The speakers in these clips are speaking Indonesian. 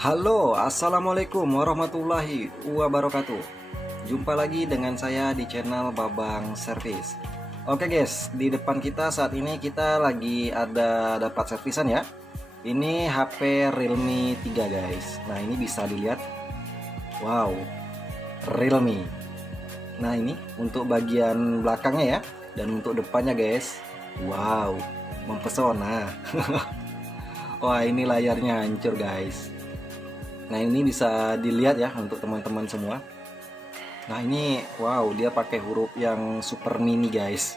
Halo, assalamualaikum warahmatullahi wabarakatuh. Jumpa lagi dengan saya di channel Babang Service. Oke guys, di depan kita saat ini kita lagi ada dapat servisan ya. Ini HP Realme 3 guys. Nah ini bisa dilihat. Wow, Realme. Nah ini untuk bagian belakangnya ya. Dan untuk depannya guys. Wow, mempesona. Wah ini layarnya hancur guys. Nah ini bisa dilihat ya untuk teman-teman semua. Nah ini wow, dia pakai huruf yang super mini guys.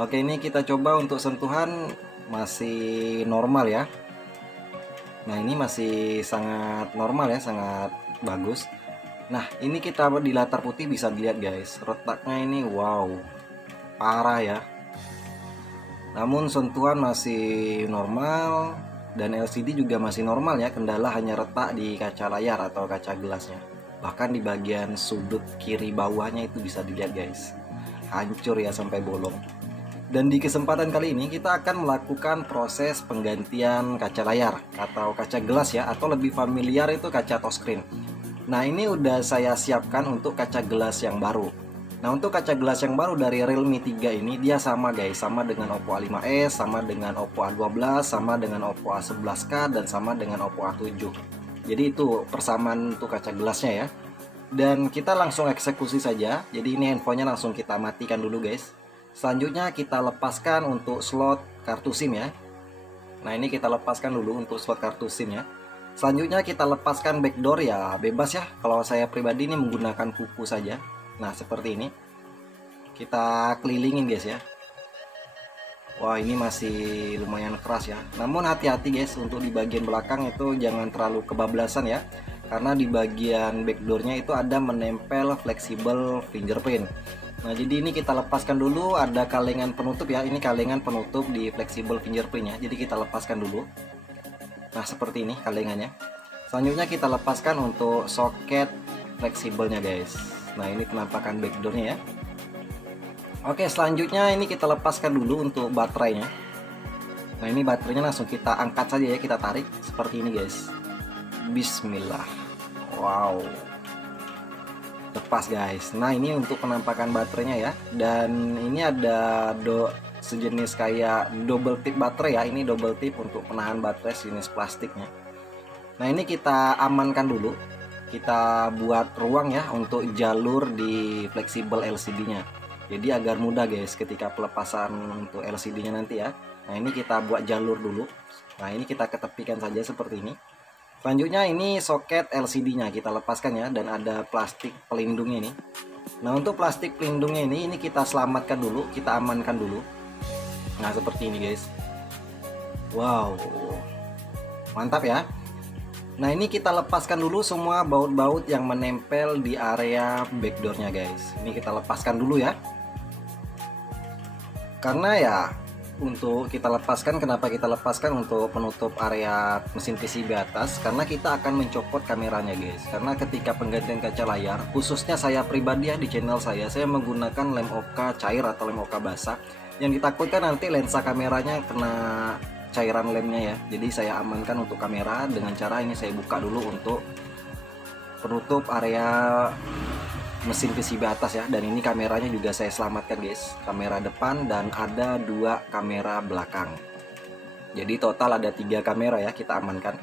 Oke, ini kita coba untuk sentuhan masih normal ya. Nah ini masih sangat normal ya, sangat bagus. Nah ini kita di latar putih bisa dilihat guys, retaknya ini wow, parah ya. Namun sentuhan masih normal. Dan LCD juga masih normal ya, kendala hanya retak di kaca layar atau kaca gelasnya. Bahkan di bagian sudut kiri bawahnya itu bisa dilihat guys, hancur ya sampai bolong. Dan di kesempatan kali ini kita akan melakukan proses penggantian kaca layar atau kaca gelas ya, atau lebih familiar itu kaca touchscreen. Nah ini udah saya siapkan untuk kaca gelas yang baru. Nah untuk kaca gelas yang baru dari Realme 3 ini dia sama guys, sama dengan Oppo A5s, sama dengan Oppo A12, sama dengan Oppo A11k, dan sama dengan Oppo A7. Jadi itu persamaan untuk kaca gelasnya ya. Dan kita langsung eksekusi saja. Jadi ini handphonenya langsung kita matikan dulu guys. Selanjutnya kita lepaskan untuk slot kartu SIM ya. Nah ini kita lepaskan dulu untuk slot kartu SIM ya. Selanjutnya kita lepaskan backdoor ya, bebas ya. Kalau saya pribadi ini menggunakan kuku saja. Nah seperti ini. Kita kelilingin guys ya. Wah ini masih lumayan keras ya. Namun hati-hati guys, untuk di bagian belakang itu jangan terlalu kebablasan ya. Karena di bagian backdoornya itu ada menempel fleksibel fingerprint. Nah jadi ini kita lepaskan dulu, ada kalengan penutup ya. Ini kalengan penutup di fleksibel fingerprintnya. Jadi kita lepaskan dulu. Nah seperti ini kalengannya. Selanjutnya kita lepaskan untuk soket fleksibelnya guys. Nah ini penampakan backdoornya ya. Oke, selanjutnya ini kita lepaskan dulu untuk baterainya. Nah ini baterainya langsung kita angkat saja ya, kita tarik seperti ini guys. Bismillah. Wow, lepas guys. Nah ini untuk penampakan baterainya ya. Dan ini ada sejenis kayak double tip baterai ya. Ini double tip untuk penahan baterai sejenis plastiknya. Nah ini kita amankan dulu. Kita buat ruang ya untuk jalur di fleksibel LCD-nya. Jadi agar mudah guys ketika pelepasan untuk LCD-nya nanti ya. Nah ini kita buat jalur dulu. Nah ini kita ketepikan saja seperti ini. Selanjutnya ini soket LCD-nya kita lepaskan ya. Dan ada plastik pelindungnya ini. Nah untuk plastik pelindungnya ini kita selamatkan dulu, kita amankan dulu. Nah seperti ini guys. Wow, mantap ya. Nah ini kita lepaskan dulu semua baut-baut yang menempel di area backdoornya guys. Ini kita lepaskan dulu ya. Karena ya untuk kita lepaskan, kenapa kita lepaskan untuk penutup area mesin PCB atas? Karena kita akan mencopot kameranya guys. Karena ketika penggantian kaca layar, khususnya saya pribadi ya di channel saya menggunakan lem OKA cair atau lem OKA basah. Yang ditakutkan nanti lensa kameranya kena cairan lemnya ya. Jadi saya amankan untuk kamera dengan cara ini, saya buka dulu untuk penutup area mesin PCB atas ya. Dan ini kameranya juga saya selamatkan guys, kamera depan dan ada 2 kamera belakang. Jadi total ada 3 kamera ya kita amankan.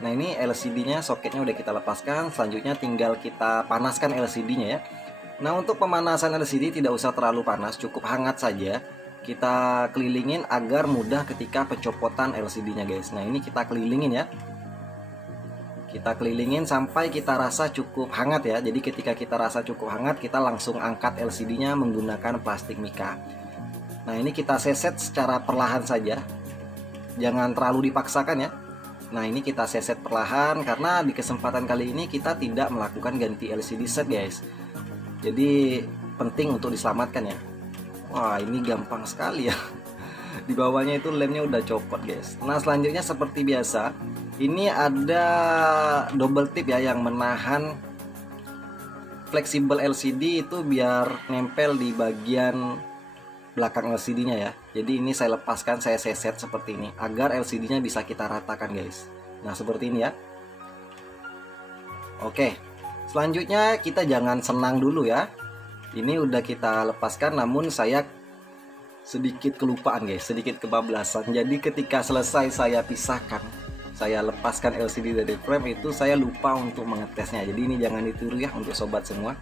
Nah ini LCD-nya, soketnya udah kita lepaskan. Selanjutnya tinggal kita panaskan LCD-nya ya. Nah untuk pemanasan LCD tidak usah terlalu panas, cukup hangat saja. Kita kelilingin agar mudah ketika pencopotan LCD-nya guys. Nah ini kita kelilingin ya. Kita kelilingin sampai kita rasa cukup hangat ya. Jadi ketika kita rasa cukup hangat, kita langsung angkat LCD-nya menggunakan plastik mika. Nah ini kita seset secara perlahan saja. Jangan terlalu dipaksakan ya. Nah ini kita seset perlahan karena di kesempatan kali ini kita tidak melakukan ganti LCD set guys. Jadi penting untuk diselamatkan ya. Wah ini gampang sekali ya. Di bawahnya itu lemnya udah copot guys. Nah selanjutnya seperti biasa, ini ada double tip ya yang menahan fleksibel LCD itu biar nempel di bagian belakang LCD-nya ya. Jadi ini saya lepaskan, saya seset seperti ini agar LCD-nya bisa kita ratakan guys. Nah seperti ini ya. Oke, selanjutnya kita jangan senang dulu ya. Ini udah kita lepaskan, namun saya sedikit kelupaan guys, sedikit kebablasan. Jadi ketika selesai saya pisahkan, saya lepaskan LCD dari frame itu, saya lupa untuk mengetesnya. Jadi ini jangan ditiru ya untuk sobat semua.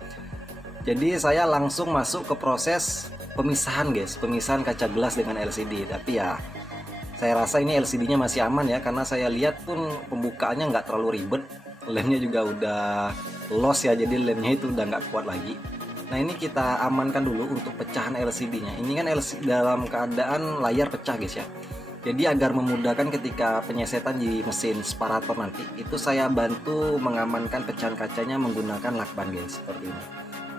Jadi saya langsung masuk ke proses pemisahan guys, pemisahan kaca gelas dengan LCD. Tapi ya saya rasa ini LCD-nya masih aman ya, karena saya lihat pun pembukaannya nggak terlalu ribet. Lemnya juga udah loss ya, jadi lemnya itu udah nggak kuat lagi. Nah ini kita amankan dulu untuk pecahan LCD-nya. Ini kan LCD dalam keadaan layar pecah guys ya. Jadi agar memudahkan ketika penyesetan di mesin separator nanti, itu saya bantu mengamankan pecahan kacanya menggunakan lakban guys, seperti ini.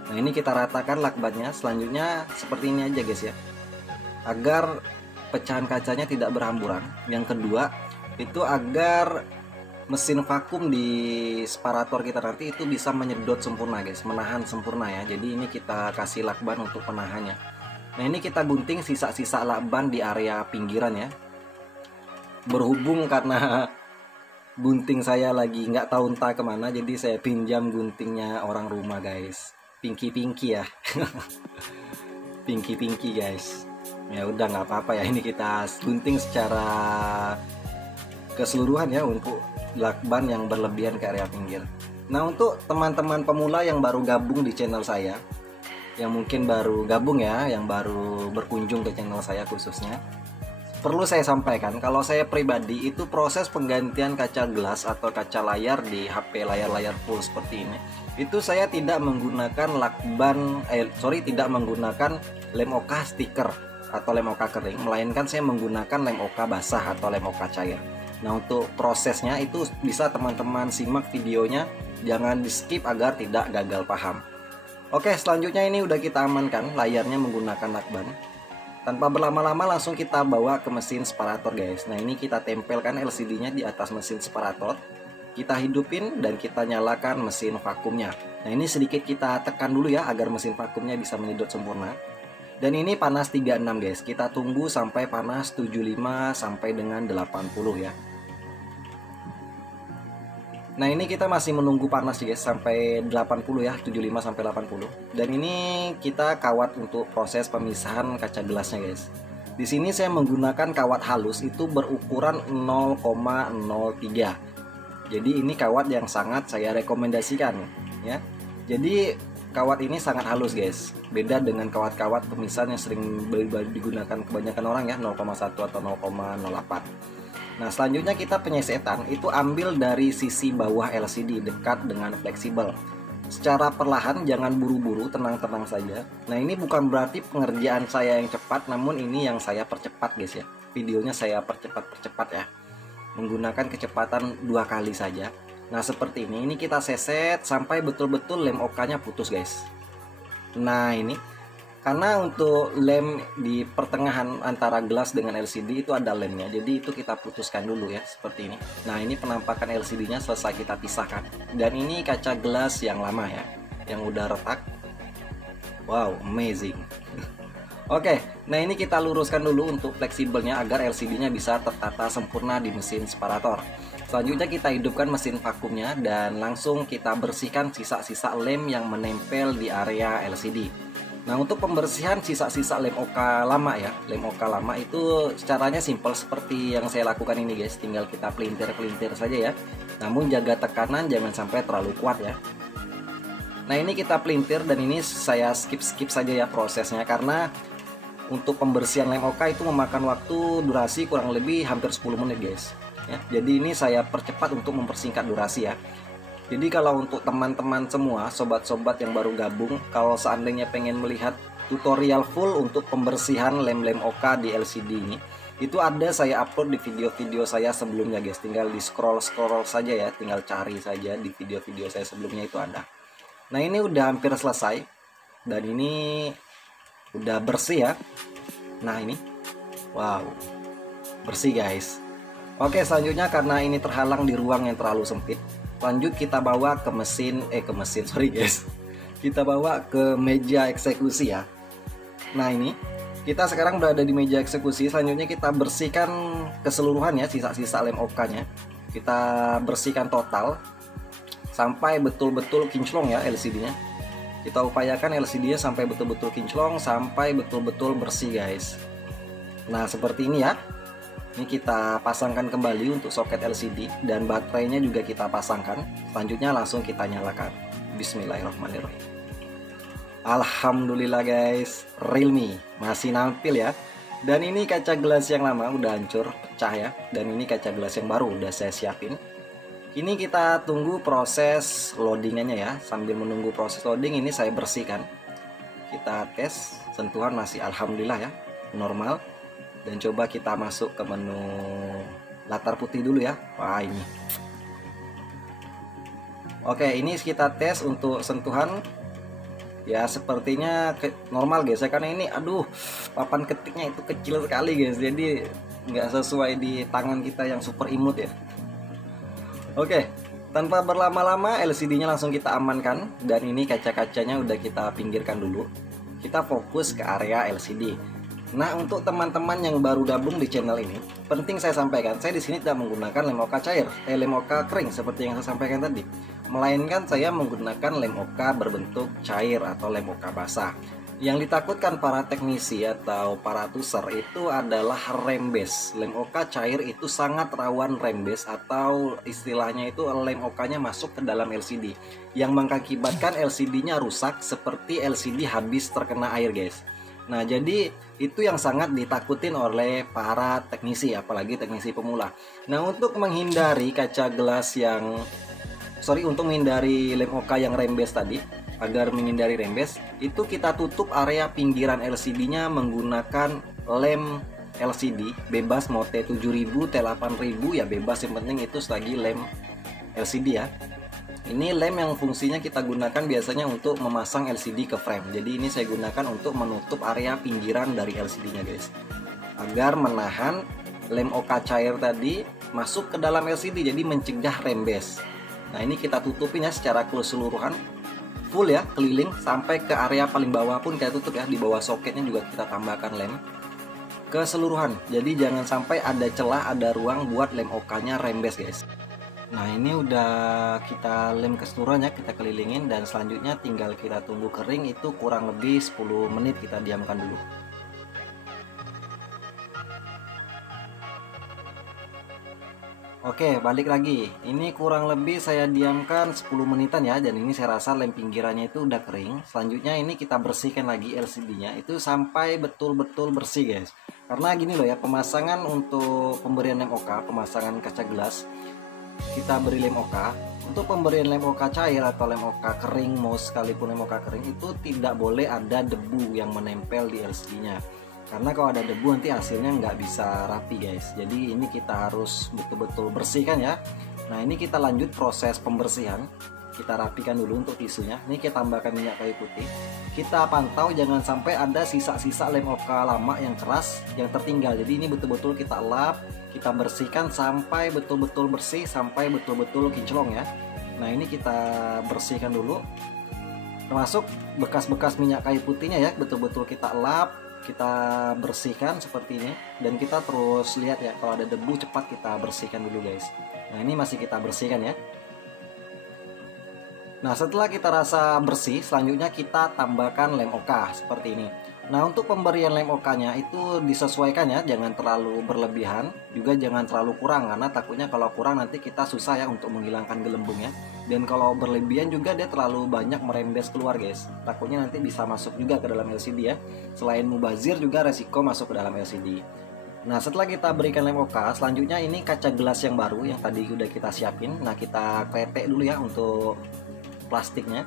Nah ini kita ratakan lakbannya. Selanjutnya seperti ini aja guys ya, agar pecahan kacanya tidak berhamburan. Yang kedua itu agar mesin vakum di separator kita nanti itu bisa menyedot sempurna guys, menahan sempurna ya. Jadi ini kita kasih lakban untuk penahannya. Nah ini kita gunting sisa-sisa lakban di area pinggiran ya. Berhubung karena gunting saya lagi nggak tahu entah kemana, jadi saya pinjam guntingnya orang rumah guys. Pinky ya. Pinky guys. Ya udah nggak apa-apa ya, ini kita gunting secara keseluruhan ya untuk lakban yang berlebihan ke area pinggir. Nah untuk teman-teman pemula yang baru gabung di channel saya, yang mungkin baru gabung ya, yang baru berkunjung ke channel saya khususnya, perlu saya sampaikan kalau saya pribadi itu proses penggantian kaca gelas atau kaca layar di HP layar-layar full seperti ini, itu saya tidak menggunakan lakban, tidak menggunakan lem oka stiker atau lem oka kering, melainkan saya menggunakan lem oka basah atau lem oka cair. Nah untuk prosesnya itu bisa teman-teman simak videonya, jangan di skip agar tidak gagal paham. Oke, selanjutnya ini udah kita amankan layarnya menggunakan lakban. Tanpa berlama-lama langsung kita bawa ke mesin separator guys. Nah ini kita tempelkan LCD-nya di atas mesin separator, kita hidupin dan kita nyalakan mesin vakumnya. Nah ini sedikit kita tekan dulu ya agar mesin vakumnya bisa menyedot sempurna. Dan ini panas 36 guys, kita tunggu sampai panas 75 sampai dengan 80 ya. Nah ini kita masih menunggu panas guys sampai 80 ya, 75 sampai 80. Dan ini kita kawat untuk proses pemisahan kaca gelasnya guys. Di sini saya menggunakan kawat halus itu berukuran 0,03. Jadi ini kawat yang sangat saya rekomendasikan ya. Jadi kawat ini sangat halus guys, beda dengan kawat-kawat pemisahan yang sering digunakan kebanyakan orang ya, 0,1 atau 0,08. Nah selanjutnya kita penyesetan itu ambil dari sisi bawah LCD dekat dengan fleksibel. Secara perlahan, jangan buru-buru, tenang-tenang saja. Nah ini bukan berarti pengerjaan saya yang cepat, namun ini yang saya percepat guys ya. Videonya saya percepat ya, menggunakan kecepatan 2 kali saja. Nah seperti ini kita seset sampai betul-betul lem OK-nya putus guys. Nah ini karena untuk lem di pertengahan antara gelas dengan LCD itu ada lemnya, jadi itu kita putuskan dulu ya seperti ini. Nah ini penampakan LCD-nya selesai kita pisahkan. Dan ini kaca gelas yang lama ya, yang udah retak. Wow, amazing. Oke, nah ini kita luruskan dulu untuk fleksibelnya agar LCD-nya bisa tertata sempurna di mesin separator. Selanjutnya kita hidupkan mesin vakumnya dan langsung kita bersihkan sisa-sisa lem yang menempel di area LCD. Nah untuk pembersihan sisa-sisa lem OK lama ya, lem OK lama itu caranya simple seperti yang saya lakukan ini guys. Tinggal kita pelintir-pelintir saja ya, namun jaga tekanan jangan sampai terlalu kuat ya. Nah ini kita pelintir dan ini saya skip saja ya prosesnya, karena untuk pembersihan lem OK itu memakan waktu durasi kurang lebih hampir 10 menit guys ya. Jadi ini saya percepat untuk mempersingkat durasi ya. Jadi kalau untuk teman-teman semua, sobat-sobat yang baru gabung, kalau seandainya pengen melihat tutorial full untuk pembersihan lem-lem OK di LCD ini, itu ada saya upload di video-video saya sebelumnya guys. Tinggal di scroll saja ya, tinggal cari saja di video-video saya sebelumnya itu ada. Nah ini udah hampir selesai dan ini udah bersih ya. Nah ini, wow, bersih guys. Oke, selanjutnya karena ini terhalang di ruang yang terlalu sempit, lanjut kita bawa ke mesin, sorry guys, kita bawa ke meja eksekusi ya. Nah ini kita sekarang berada di meja eksekusi. Selanjutnya kita bersihkan keseluruhan ya, sisa-sisa lem OK-nya. Kita bersihkan total sampai betul-betul kinclong ya LCD-nya. Kita upayakan LCD-nya sampai betul-betul kinclong, sampai betul-betul bersih guys. Nah seperti ini ya. Ini kita pasangkan kembali untuk soket LCD, dan baterainya juga kita pasangkan. Selanjutnya langsung kita nyalakan. Bismillahirrahmanirrahim. Alhamdulillah guys, Realme masih nampil ya. Dan ini kaca gelas yang lama udah hancur, pecah ya. Dan ini kaca gelas yang baru udah saya siapin. Ini kita tunggu proses loadingannya ya. Sambil menunggu proses loading ini saya bersihkan. Kita tes, sentuhan masih alhamdulillah ya, normal. Dan coba kita masuk ke menu latar putih dulu ya. Wah ini. Oke, ini kita tes untuk sentuhan. Ya sepertinya normal guys ya, karena ini aduh papan ketiknya itu kecil sekali guys, jadi nggak sesuai di tangan kita yang super imut ya. Oke, tanpa berlama-lama LCD-nya langsung kita amankan, dan ini kaca-kacanya udah kita pinggirkan dulu. Kita fokus ke area LCD. Nah, untuk teman-teman yang baru gabung di channel ini, penting saya sampaikan, saya di sini tidak menggunakan lem oka cair, lem oka kering seperti yang saya sampaikan tadi, melainkan saya menggunakan lem oka berbentuk cair atau lem oka basah. Yang ditakutkan para teknisi atau para tuser itu adalah rembes. Lem oka cair itu sangat rawan rembes, atau istilahnya itu lem okanya masuk ke dalam LCD, yang mengakibatkan LCD-nya rusak seperti LCD habis terkena air guys. Nah jadi itu yang sangat ditakutin oleh para teknisi, apalagi teknisi pemula. Nah untuk menghindari kaca gelas yang untuk menghindari lem oka yang rembes tadi, agar menghindari rembes, itu kita tutup area pinggiran LCD-nya menggunakan lem LCD bebas, mau T7000, T8000 ya bebas, yang penting itu selagi lem LCD ya. Ini lem yang fungsinya kita gunakan biasanya untuk memasang LCD ke frame. Jadi ini saya gunakan untuk menutup area pinggiran dari LCD-nya guys, agar menahan lem oka cair tadi masuk ke dalam LCD, jadi mencegah rembes. Nah ini kita tutupin ya secara keseluruhan, full ya, keliling sampai ke area paling bawah pun kita tutup ya. Di bawah soketnya juga kita tambahkan lem keseluruhan. Jadi jangan sampai ada celah, ada ruang buat lem okanya rembes guys. Nah ini udah kita lem keseluruhan ya, kita kelilingin, dan selanjutnya tinggal kita tunggu kering. Itu kurang lebih 10 menit kita diamkan dulu. Oke, balik lagi. Ini kurang lebih saya diamkan 10 menitan ya, dan ini saya rasa lem pinggirannya itu udah kering. Selanjutnya ini kita bersihkan lagi LCD-nya itu sampai betul-betul bersih guys. Karena gini loh ya, pemasangan untuk pemberian lem oka, pemasangan kaca gelas, kita beri lem oka. Untuk pemberian lem oka cair atau lem oka kering, mau sekalipun lem oka kering, itu tidak boleh ada debu yang menempel di LCD-nya. Karena kalau ada debu nanti hasilnya nggak bisa rapi guys. Jadi ini kita harus betul-betul bersihkan ya. Nah ini kita lanjut proses pembersihan. Kita rapikan dulu untuk tisunya. Ini kita tambahkan minyak kayu putih. Kita pantau jangan sampai ada sisa-sisa lem oka lama yang keras yang tertinggal. Jadi ini betul-betul kita lap, kita bersihkan sampai betul-betul bersih, sampai betul-betul kinclong ya. Nah ini kita bersihkan dulu, termasuk bekas-bekas minyak kayu putihnya ya, betul-betul kita lap, kita bersihkan seperti ini. Dan kita terus lihat ya, kalau ada debu cepat kita bersihkan dulu guys. Nah ini masih kita bersihkan ya. Nah setelah kita rasa bersih, selanjutnya kita tambahkan lem oka seperti ini. Nah untuk pemberian lem okanya itu disesuaikan ya, jangan terlalu berlebihan, juga jangan terlalu kurang, karena takutnya kalau kurang nanti kita susah ya untuk menghilangkan gelembungnya. Dan kalau berlebihan juga dia terlalu banyak merembes keluar guys, takutnya nanti bisa masuk juga ke dalam LCD ya. Selain mubazir juga resiko masuk ke dalam LCD. Nah setelah kita berikan lem oka, selanjutnya ini kaca gelas yang baru yang tadi udah kita siapin. Nah kita kletek dulu ya untuk plastiknya.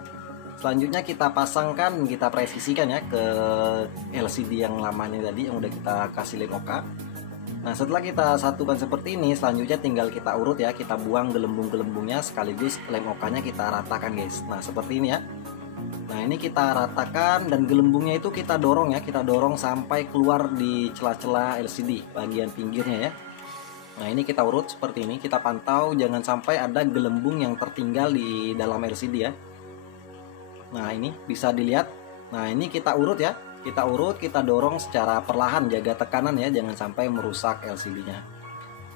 Selanjutnya kita pasangkan, kita presisikan ya ke LCD yang lamanya tadi yang udah kita kasih lem oka. Nah setelah kita satukan seperti ini, selanjutnya tinggal kita urut ya, kita buang gelembung-gelembungnya sekaligus lem okanya kita ratakan guys. Nah seperti ini ya. Nah ini kita ratakan, dan gelembungnya itu kita dorong ya, kita dorong sampai keluar di celah-celah LCD bagian pinggirnya ya. Nah ini kita urut seperti ini, kita pantau jangan sampai ada gelembung yang tertinggal di dalam LCD ya. Nah ini bisa dilihat. Nah ini kita urut ya, kita urut, kita dorong secara perlahan, jaga tekanan ya, jangan sampai merusak LCD-nya.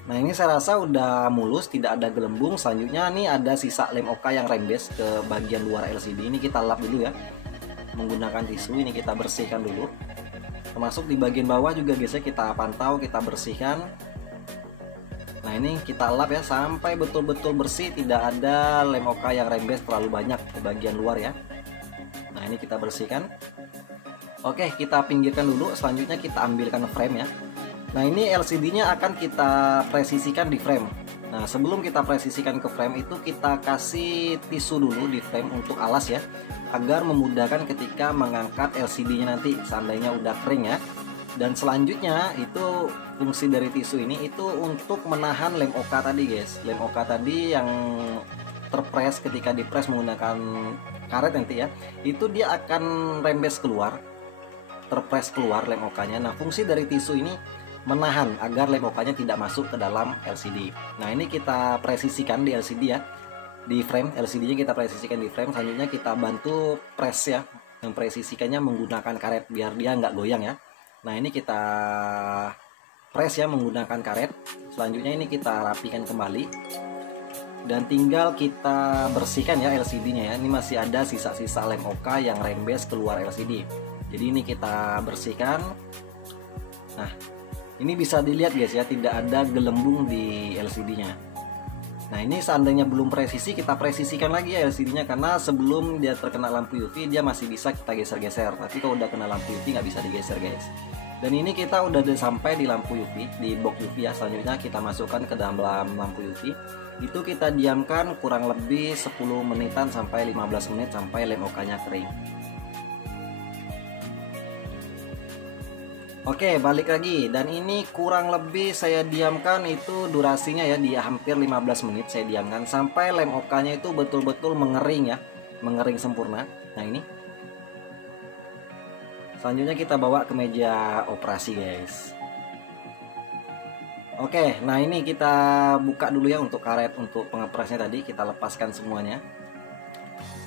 Nah ini saya rasa udah mulus, tidak ada gelembung. Selanjutnya nih ada sisa lem OK yang rembes ke bagian luar LCD. Ini kita lap dulu ya, menggunakan tisu. Ini kita bersihkan dulu. Termasuk di bagian bawah juga guys ya, kita pantau, kita bersihkan. Nah ini kita lap ya sampai betul-betul bersih, tidak ada lem OK yang rembes terlalu banyak ke bagian luar ya. Nah ini kita bersihkan. Oke, kita pinggirkan dulu. Selanjutnya kita ambilkan frame ya. Nah ini LCD-nya akan kita presisikan di frame. Nah sebelum kita presisikan ke frame itu kita kasih tisu dulu di frame untuk alas ya, agar memudahkan ketika mengangkat LCD-nya nanti seandainya udah kering ya. Dan selanjutnya itu fungsi dari tisu ini itu untuk menahan lem OK tadi guys. Lem OK tadi yang terpres ketika dipres menggunakan karet nanti ya, itu dia akan rembes keluar, terpres keluar lem OK-nya. Nah fungsi dari tisu ini menahan agar lem OK-nya tidak masuk ke dalam LCD. Nah ini kita presisikan di LCD ya, di frame LCD-nya kita presisikan di frame. Selanjutnya kita bantu press ya, mempresisikannya menggunakan karet biar dia nggak goyang ya. Nah ini kita press ya menggunakan karet. Selanjutnya ini kita rapikan kembali dan tinggal kita bersihkan ya LCD-nya ya. Ini masih ada sisa-sisa lem OK yang rembes keluar LCD. Jadi ini kita bersihkan. Nah ini bisa dilihat guys ya, tidak ada gelembung di LCD-nya. Nah ini seandainya belum presisi, kita presisikan lagi ya LCD-nya, karena sebelum dia terkena lampu UV dia masih bisa kita geser-geser. Tapi kalau udah kena lampu UV nggak bisa digeser guys. Dan ini kita udah sampai di lampu UV, di box UV ya. Selanjutnya kita masukkan ke dalam lampu UV. Itu kita diamkan kurang lebih 10 menitan sampai 15 menit sampai lem OK-nya kering. Oke, balik lagi. Dan ini kurang lebih saya diamkan itu durasinya ya, di hampir 15 menit saya diamkan sampai lem OK-nya itu betul-betul mengering ya, mengering sempurna. Nah ini selanjutnya kita bawa ke meja operasi guys. Oke, nah ini kita buka dulu ya untuk karet untuk pengepresnya tadi, kita lepaskan semuanya.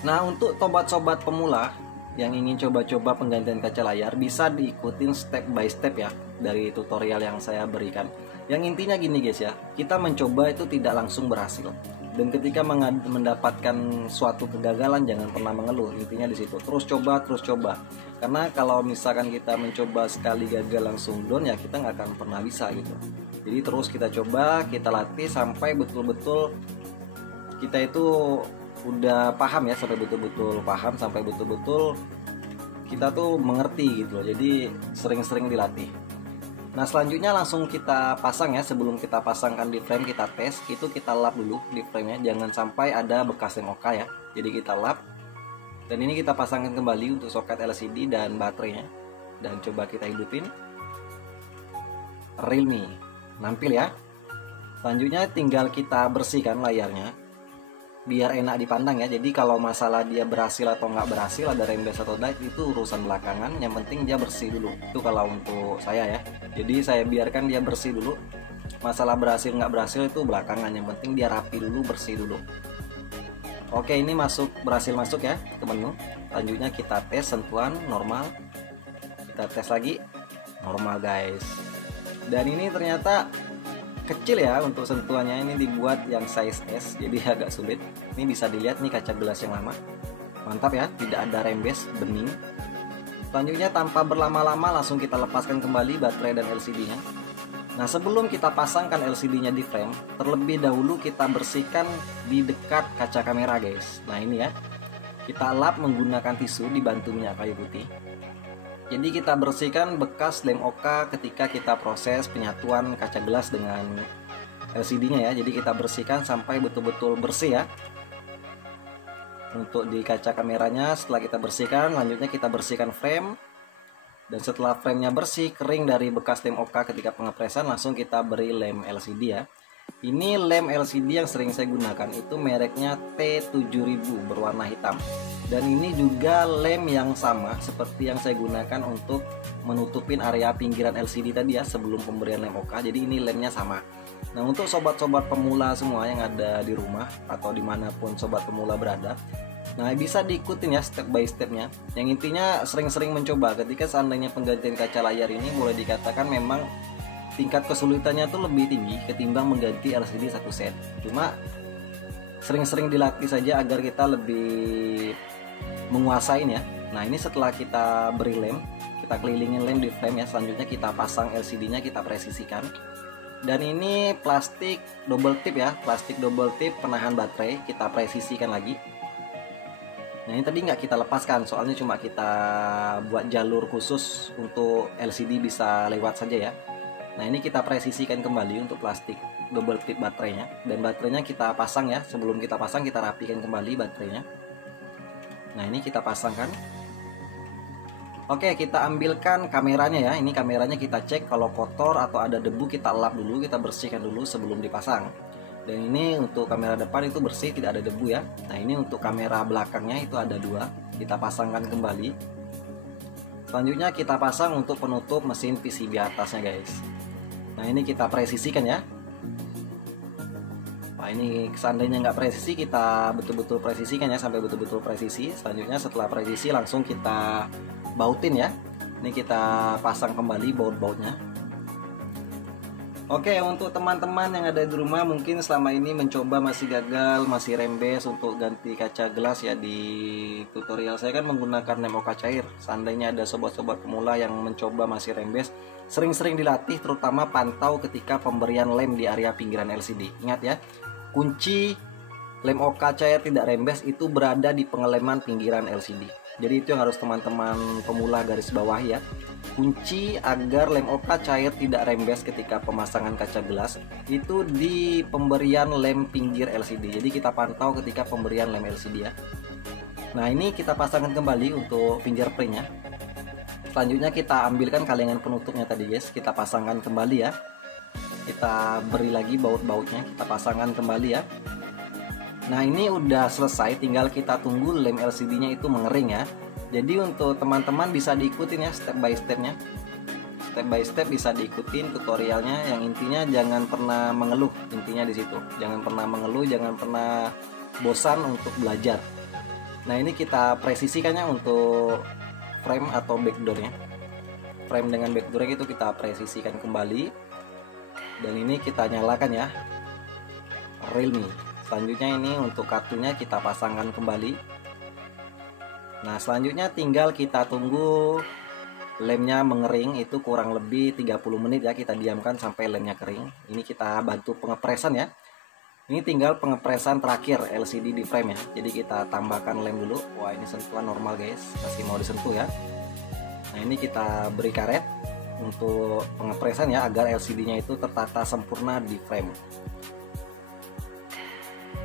Nah untuk sobat-sobat pemula yang ingin coba-coba penggantian kaca layar, bisa diikutin step by step ya dari tutorial yang saya berikan. Yang intinya gini guys ya, kita mencoba itu tidak langsung berhasil. Dan ketika mendapatkan suatu kegagalan jangan pernah mengeluh. Intinya di situ, terus coba, terus coba. Karena kalau misalkan kita mencoba sekali gagal langsung down ya, kita nggak akan pernah bisa gitu. Jadi terus kita coba, kita latih sampai betul-betul kita itu udah paham ya, sampai betul-betul paham, sampai betul-betul kita tuh mengerti gitu loh. Jadi sering-sering dilatih. Nah selanjutnya langsung kita pasang ya. Sebelum kita pasangkan di frame, kita tes, itu kita lap dulu di framenya, jangan sampai ada bekas lem OK ya. Jadi kita lap. Dan ini kita pasangkan kembali untuk soket LCD dan baterainya. Dan coba kita hidupin. Realme nampil ya. Selanjutnya tinggal kita bersihkan layarnya biar enak dipandang ya. Jadi kalau masalah dia berhasil atau nggak berhasil, ada rembes atau tidak, itu urusan belakangan. Yang penting dia bersih dulu. Itu kalau untuk saya ya. Jadi saya biarkan dia bersih dulu. Masalah berhasil nggak berhasil itu belakangan. Yang penting dia rapi dulu, bersih dulu. Oke, ini berhasil masuk ya ke menu. Selanjutnya kita tes sentuhan normal. Kita tes lagi normal guys. Dan ini ternyata kecil ya untuk sentuhannya, ini dibuat yang size S jadi agak sulit. Ini bisa dilihat nih kaca gelas yang lama, mantap ya, tidak ada rembes, bening. Selanjutnya tanpa berlama-lama langsung kita lepaskan kembali baterai dan LCD-nya. Nah sebelum kita pasangkan LCD-nya di frame, terlebih dahulu kita bersihkan di dekat kaca kamera guys. Nah ini ya, kita lap menggunakan tisu dibantu minyak kayu putih. Jadi kita bersihkan bekas lem OK ketika kita proses penyatuan kaca gelas dengan LCD-nya ya. Jadi kita bersihkan sampai betul-betul bersih ya. Untuk di kaca kameranya setelah kita bersihkan, lanjutnya kita bersihkan frame. Dan setelah framenya bersih, kering dari bekas lem OK ketika pengepresan, langsung kita beri lem LCD ya. Ini lem LCD yang sering saya gunakan itu mereknya T7000 berwarna hitam. Dan ini juga lem yang sama seperti yang saya gunakan untuk menutupin area pinggiran LCD tadi ya sebelum pemberian lem OK. Jadi ini lemnya sama. Nah untuk sobat-sobat pemula semua yang ada di rumah atau dimanapun sobat pemula berada, nah bisa diikutin ya step by stepnya. Yang intinya sering-sering mencoba. Ketika seandainya penggantian kaca layar ini boleh dikatakan memang tingkat kesulitannya tuh lebih tinggi ketimbang mengganti LCD satu set. Cuma sering-sering dilatih saja agar kita lebih menguasain ya. Nah ini setelah kita beri lem, kita kelilingin lem di frame ya, selanjutnya kita pasang LCD-nya, kita presisikan. Dan ini plastik double tip ya, plastik double tip penahan baterai, kita presisikan lagi. Nah ini tadi nggak kita lepaskan, soalnya cuma kita buat jalur khusus untuk LCD bisa lewat saja ya. Nah ini kita presisikan kembali untuk plastik double tip baterainya, dan baterainya kita pasang ya. Sebelum kita pasang kita rapikan kembali baterainya. Nah ini kita pasangkan. Oke, kita ambilkan kameranya ya. Ini kameranya kita cek, kalau kotor atau ada debu kita lap dulu, kita bersihkan dulu sebelum dipasang. Dan ini untuk kamera depan itu bersih, tidak ada debu ya. Nah ini untuk kamera belakangnya itu ada dua, kita pasangkan kembali. Selanjutnya kita pasang untuk penutup mesin PCB atasnya guys. Nah ini kita presisikan ya. Nah ini seandainya nggak presisi, kita betul-betul presisikan ya, sampai betul-betul presisi. Selanjutnya setelah presisi langsung kita bautin ya. Ini kita pasang kembali baut-bautnya. Oke, untuk teman-teman yang ada di rumah mungkin selama ini mencoba masih gagal, masih rembes untuk ganti kaca gelas ya. Di tutorial saya kan menggunakan lem oka cair. Seandainya ada sobat-sobat pemula yang mencoba masih rembes, sering-sering dilatih, terutama pantau ketika pemberian lem di area pinggiran LCD. Ingat ya, kunci lem oka cair tidak rembes itu berada di pengeleman pinggiran LCD. Jadi itu yang harus teman-teman pemula garis bawah ya. Kunci agar lem oka cair tidak rembes ketika pemasangan kaca gelas itu di pemberian lem pinggir LCD. Jadi kita pantau ketika pemberian lem LCD ya. Nah ini kita pasangkan kembali untuk fingerprintnya. Selanjutnya kita ambilkan kalengan penutupnya tadi guys, kita pasangkan kembali ya. Kita beri lagi baut-bautnya, kita pasangkan kembali ya. Nah ini udah selesai, tinggal kita tunggu lem LCD-nya itu mengering ya. Jadi untuk teman-teman bisa diikutin ya step by stepnya. Step by step bisa diikutin tutorialnya. Yang intinya jangan pernah mengeluh, intinya di situ. Jangan pernah mengeluh, jangan pernah bosan untuk belajar. Nah ini kita presisikannya untuk frame atau backdoornya. Frame dengan backdoornya itu kita presisikan kembali. Dan ini kita nyalakan ya, Realme. Selanjutnya ini untuk kartunya kita pasangkan kembali. Nah selanjutnya tinggal kita tunggu lemnya mengering, itu kurang lebih 30 menit ya, kita diamkan sampai lemnya kering. Ini kita bantu pengepresan ya. Ini tinggal pengepresan terakhir LCD di frame ya. Jadi kita tambahkan lem dulu. Wah ini sentuhan normal guys, masih mau disentuh ya. Nah ini kita beri karet untuk pengepresan ya, agar LCD-nya itu tertata sempurna di frame.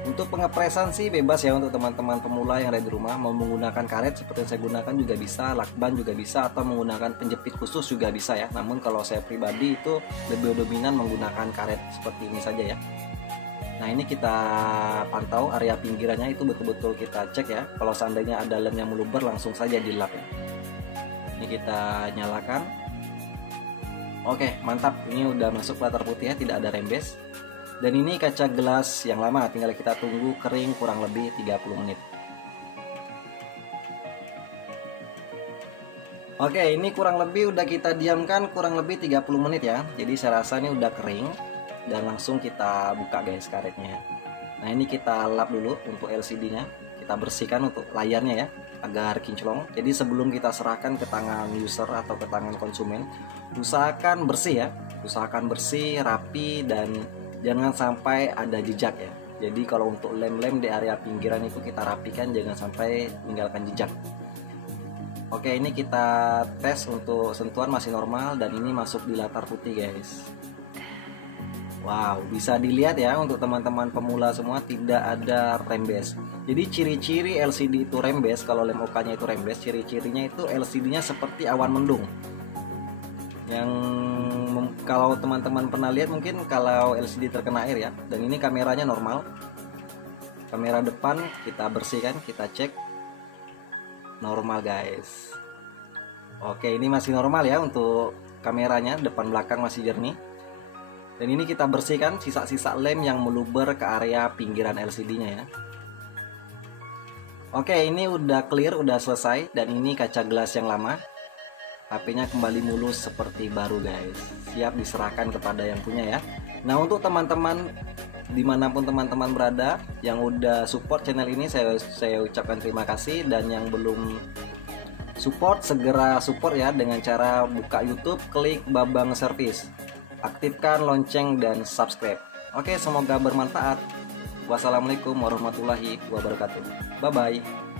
Untuk pengepresan sih bebas ya untuk teman-teman pemula yang ada di rumah. Mau menggunakan karet seperti yang saya gunakan juga bisa, lakban juga bisa, atau menggunakan penjepit khusus juga bisa ya. Namun kalau saya pribadi itu lebih dominan menggunakan karet seperti ini saja ya. Nah ini kita pantau area pinggirannya itu betul-betul kita cek ya. Kalau seandainya ada lem yang meluber langsung saja dilap ya. Ini kita nyalakan. Oke mantap, ini udah masuk latar putih ya, tidak ada rembes. Dan ini kaca gelas yang lama, tinggal kita tunggu kering kurang lebih 30 menit. Oke, ini kurang lebih udah kita diamkan kurang lebih 30 menit ya. Jadi saya rasa ini udah kering. Dan langsung kita buka guys karetnya. Nah ini kita lap dulu untuk LCD-nya. Kita bersihkan untuk layarnya ya, agar kinclong. Jadi sebelum kita serahkan ke tangan user atau ke tangan konsumen, usahakan bersih ya. Usahakan bersih, rapi, dan jangan sampai ada jejak ya. Jadi kalau untuk lem-lem di area pinggiran itu kita rapikan, jangan sampai meninggalkan jejak. Oke, ini kita tes untuk sentuhan masih normal dan ini masuk di latar putih guys. Wow, bisa dilihat ya untuk teman-teman pemula semua tidak ada rembes. Jadi ciri-ciri LCD itu rembes, kalau lem OK-nya itu rembes, ciri-cirinya itu LCD-nya seperti awan mendung. Yang kalau teman-teman pernah lihat mungkin kalau LCD terkena air ya. Dan ini kameranya normal. Kamera depan kita bersihkan, kita cek. Normal guys. Oke, ini masih normal ya untuk kameranya, depan belakang masih jernih. Dan ini kita bersihkan sisa-sisa lem yang meluber ke area pinggiran LCD-nya ya. Oke, ini udah clear, udah selesai. Dan ini kaca gelas yang lama. HP-nya kembali mulus seperti baru guys. Siap diserahkan kepada yang punya ya. Nah untuk teman-teman dimanapun teman-teman berada yang udah support channel ini, saya ucapkan terima kasih. Dan yang belum support, segera support ya dengan cara buka YouTube, klik Babang Service, aktifkan lonceng dan subscribe. Oke, semoga bermanfaat. Wassalamualaikum warahmatullahi wabarakatuh. Bye bye.